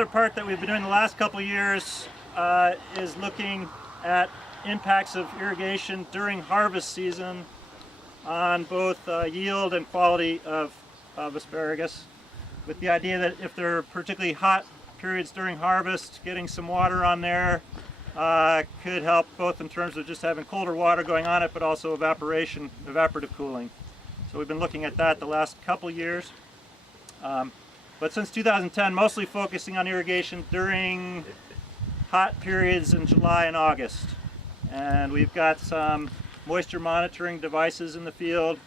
other part that we've been doing the last couple of years is looking at impacts of irrigation during harvest season on both yield and quality of asparagus, with the idea that if there are particularly hot periods during harvest, getting some water on there could help both in terms of just having colder water going on it, but also evaporative cooling. So we've been looking at that the last couple years. But since 2010, mostly focusing on irrigation during hot periods in July and August. And we've got some moisture monitoring devices in the field.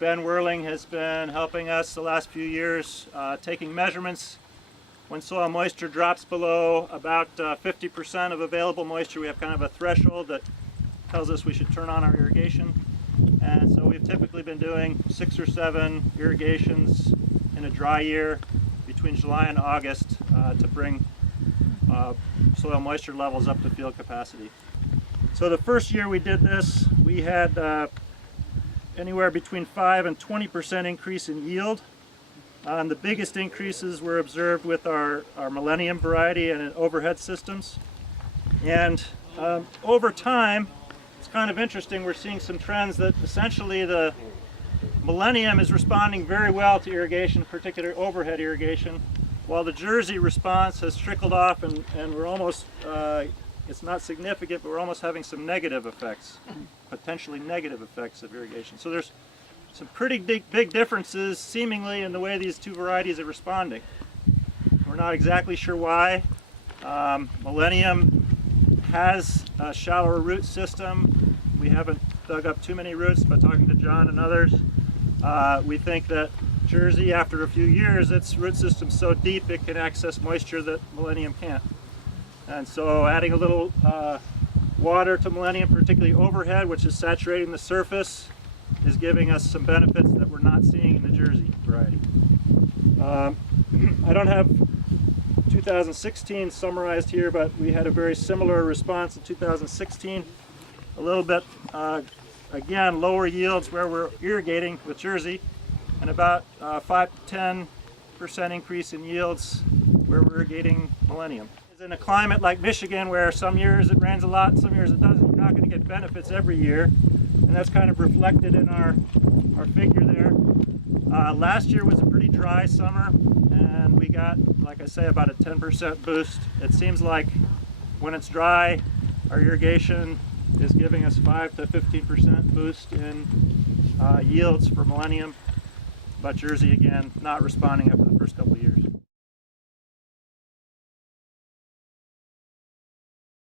Ben Whirling has been helping us the last few years, taking measurements. When soil moisture drops below about 50% of available moisture, we have kind of a threshold that tells us we should turn on our irrigation. And so we've typically been doing 6 or 7 irrigations in a dry year between July and August to bring soil moisture levels up to field capacity. So the first year we did this, we had anywhere between 5 and 20% increase in yield. The biggest increases were observed with our Millennium variety and in overhead systems. And over time, it's kind of interesting, we're seeing some trends that essentially the Millennium is responding very well to irrigation, particularly overhead irrigation, while the Jersey response has trickled off and we're almost, it's not significant, but we're almost having some negative effects, potentially negative effects of irrigation. So there's some pretty big differences seemingly in the way these two varieties are responding. We're not exactly sure why. Millennium has a shallower root system. We haven't dug up too many roots, but talking to John and others, we think that Jersey, after a few years, its root system's so deep it can access moisture that Millennium can't. And so adding a little water to Millennium, particularly overhead, which is saturating the surface, is giving us some benefits that we're not seeing in the Jersey variety. I don't have 2016 summarized here, but we had a very similar response in 2016. A little bit, again, lower yields where we're irrigating with Jersey, and about 5 to 10% increase in yields where we're irrigating Millennium. In a climate like Michigan, where some years it rains a lot, some years it doesn't, you're not going to get benefits every year, and that's kind of reflected in our figure there. Last year was a pretty dry summer, and we got, like I say, about a 10% boost. It seems like when it's dry, our irrigation is giving us 5 to 15% boost in yields for Millennium, but Jersey, again, not responding after the first couple of years.